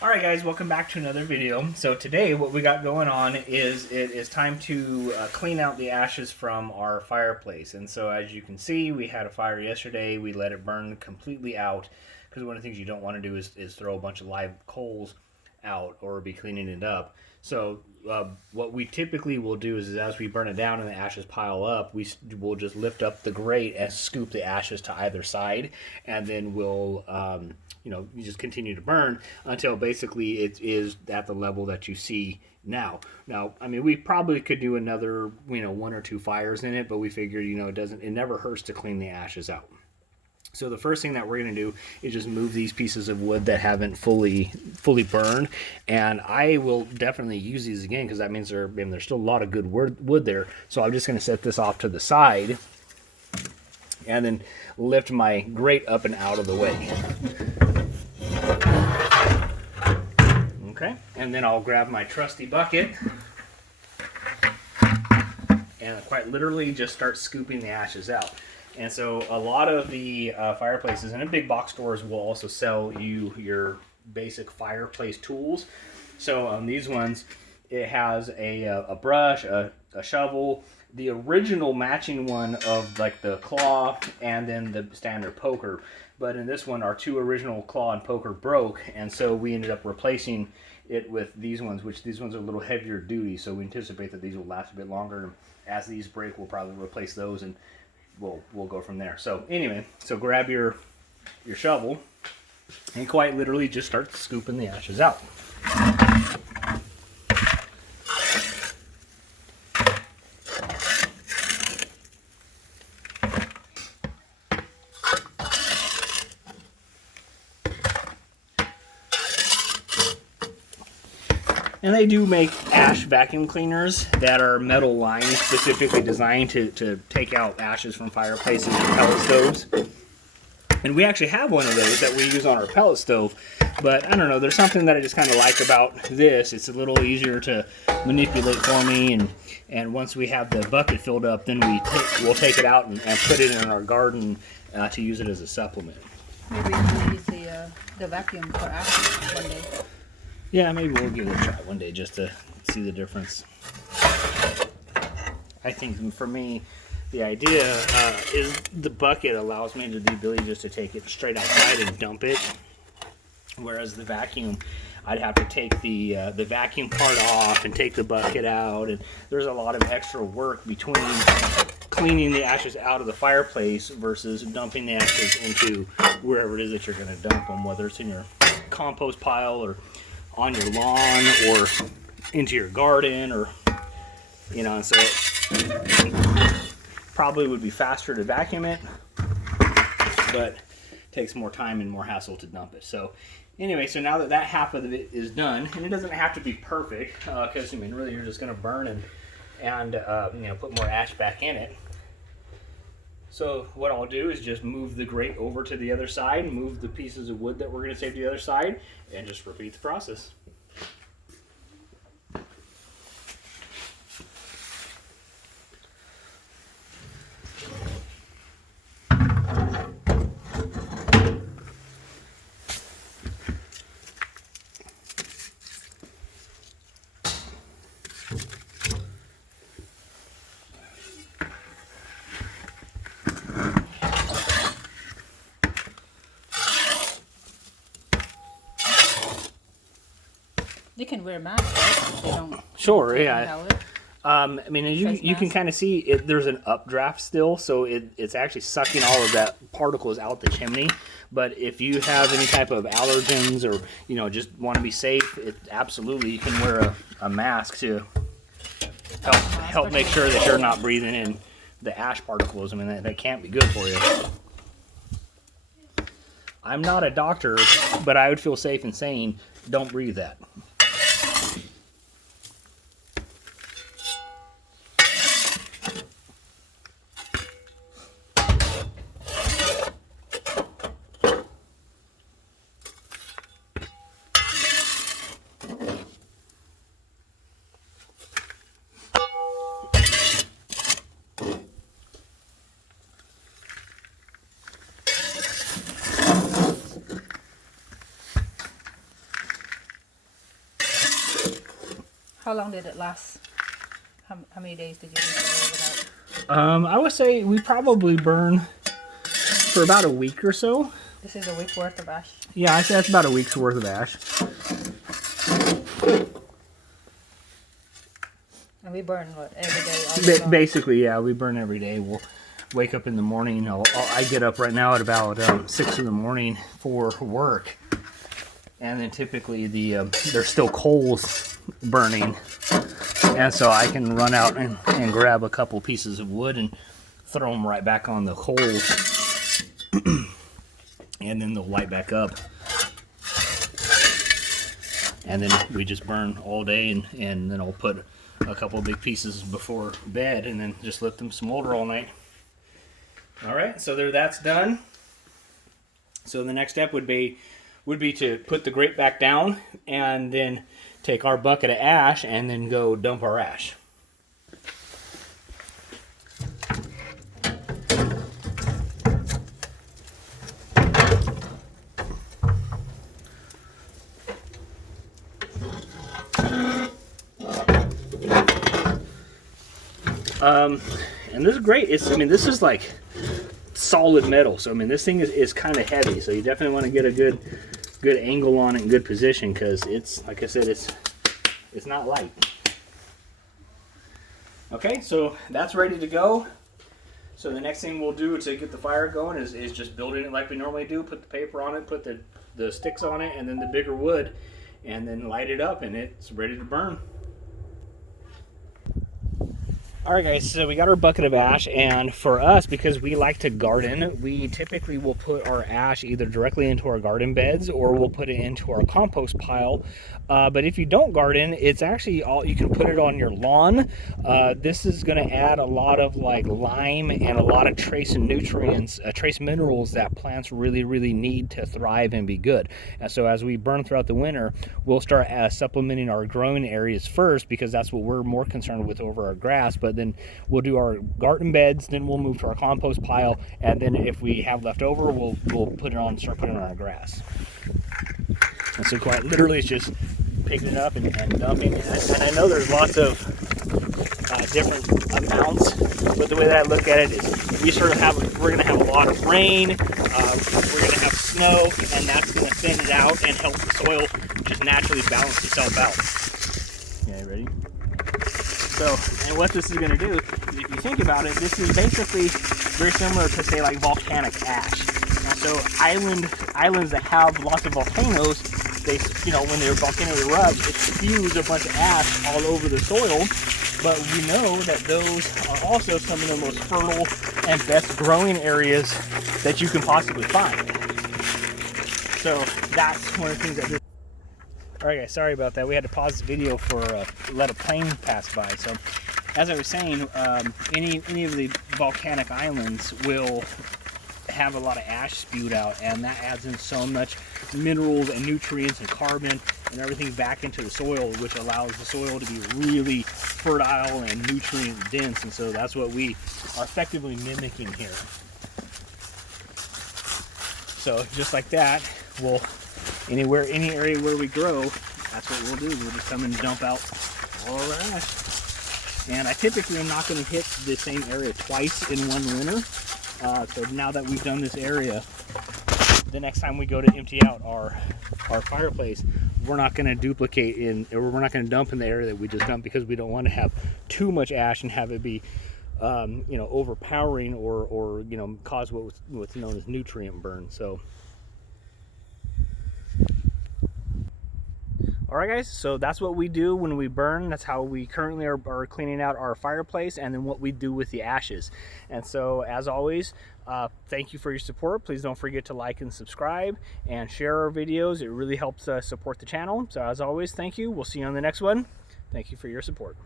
Alright guys, welcome back to another video. So today what we got going on is it is time to clean out the ashes from our fireplace. And so as you can see, we had a fire yesterday. We let it burn completely out because one of the things you don't want to do is throw a bunch of live coals out or be cleaning it up. So what we typically will do is as we burn it down and the ashes pile up, we'll just lift up the grate and scoop the ashes to either side, and then we'll you just continue to burn until basically it is at the level that you see now. Now, I mean, we probably could do another, one or two fires in it, but we figured, it never hurts to clean the ashes out. So the first thing that we're going to do is just move these pieces of wood that haven't fully burned, and I will definitely use these again because that means there's still a lot of good wood there. So I'm just going to set this off to the side and then lift my grate up and out of the way. Okay, and then I'll grab my trusty bucket and quite literally just start scooping the ashes out. And so a lot of the fireplaces and in big box stores will also sell you your basic fireplace tools. So on these ones, it has a brush, a shovel, the original matching one of like the claw, and then the standard poker. But in this one, our two original claw and poker broke, and so we ended up replacing it with these ones, which these ones are a little heavier duty, so we anticipate that these will last a bit longer. As these break, we'll probably replace those, and we'll go from there. So anyway, so grab your shovel and quite literally just start scooping the ashes out. And they do make ash vacuum cleaners that are metal lined, specifically designed to take out ashes from fireplaces and pellet stoves. And we actually have one of those that we use on our pellet stove. But I don't know, there's something that I just kind of like about this. It's a little easier to manipulate for me. And once we have the bucket filled up, then we'll take it out and put it in our garden to use it as a supplement. Maybe we'll use the vacuum for ashes one day. Yeah, maybe we'll give it a try one day just to see the difference. I think for me, the idea is the bucket allows me the ability just to take it straight outside and dump it. Whereas the vacuum, I'd have to take the vacuum part off and take the bucket out. And there's a lot of extra work between cleaning the ashes out of the fireplace versus dumping the ashes into wherever it is that you're going to dump them, whether it's in your compost pile or on your lawn or into your garden, or and so it probably would be faster to vacuum it, but it takes more time and more hassle to dump it. So anyway, so now that half of it is done, and it doesn't have to be perfect because really you're just going to burn and put more ash back in it. So what I'll do is just move the grate over to the other side, move the pieces of wood that we're going to save to the other side, and just repeat the process. They can wear masks, right? If they don't. Sure, yeah. You can mask. kind of see there's an updraft still, so it's actually sucking all of that particles out the chimney. But if you have any type of allergens or just want to be safe, absolutely you can wear a mask to help make sure that you're not breathing in the ash particles. I mean, that can't be good for you. I'm not a doctor, but I would feel safe in saying don't breathe that. How long did it last? How many days did you leave it without? I would say we probably burn for about a week or so. This is a week worth of ash. Yeah, I say that's about a week's worth of ash. And we burn what, every day? All day long? Basically, yeah, we burn every day. We'll wake up in the morning. I get up right now at about 6 in the morning for work, and then typically there's still coals burning, and so I can run out and grab a couple pieces of wood and throw them right back on the coals, and then they'll light back up. And then we just burn all day, and then I'll put a couple big pieces before bed and then just let them smolder all night. All right, so that's done. So the next step would be to put the grate back down and then take our bucket of ash and then go dump our ash. And this is great. This is like solid metal. So this thing is kind of heavy. So you definitely want to get a good angle on it and good position, because it's, like I said, it's not light. Okay, so that's ready to go. So the next thing we'll do to get the fire going is just building it like we normally do. Put the paper on it, put the sticks on it, and then the bigger wood, and then light it up, and it's ready to burn. Alright guys, so we got our bucket of ash, and for us, because we like to garden, we typically will put our ash either directly into our garden beds or we'll put it into our compost pile. But if you don't garden, it's actually you can put it on your lawn. This is going to add a lot of like lime and a lot of trace nutrients, trace minerals that plants really need to thrive and be good. And so as we burn throughout the winter, we'll start supplementing our growing areas first, because that's what we're more concerned with over our grass. But then we'll do our garden beds, then we'll move to our compost pile, and then if we have left over, we'll put it on, start putting it on our grass. And so quite literally, it's just picking it up and dumping. And I know there's lots of different amounts, but the way that I look at it is we're going to have a lot of rain, we're going to have snow, and that's going to thin it out and help the soil just naturally balance itself out. Okay, ready? So, and what this is going to do, if you think about it, this is basically very similar to, say, like volcanic ash. And so islands that have lots of volcanoes, they, when their volcano erupts, it spews a bunch of ash all over the soil. But we know that those are also some of the most fertile and best growing areas that you can possibly find. So that's one of the things that. Alright guys, sorry about that. We had to pause the video for let a plane pass by. So, as I was saying, any of the volcanic islands will have a lot of ash spewed out, and that adds in so much minerals and nutrients and carbon and everything back into the soil, which allows the soil to be really fertile and nutrient dense. And so that's what we are effectively mimicking here. So just like that, any area where we grow, that's what we'll do. We'll just come and dump out all of our ash. And I typically am not going to hit the same area twice in one winter. So now that we've done this area, the next time we go to empty out our fireplace, we're not going to duplicate or we're not going to dump in the area that we just dumped, because we don't want to have too much ash and have it be overpowering or cause what's known as nutrient burn. So. Alright guys, so that's what we do when we burn. That's how we currently are cleaning out our fireplace, and then what we do with the ashes. And so, as always, thank you for your support. Please don't forget to like and subscribe and share our videos. It really helps support the channel. So as always, thank you. We'll see you on the next one. Thank you for your support.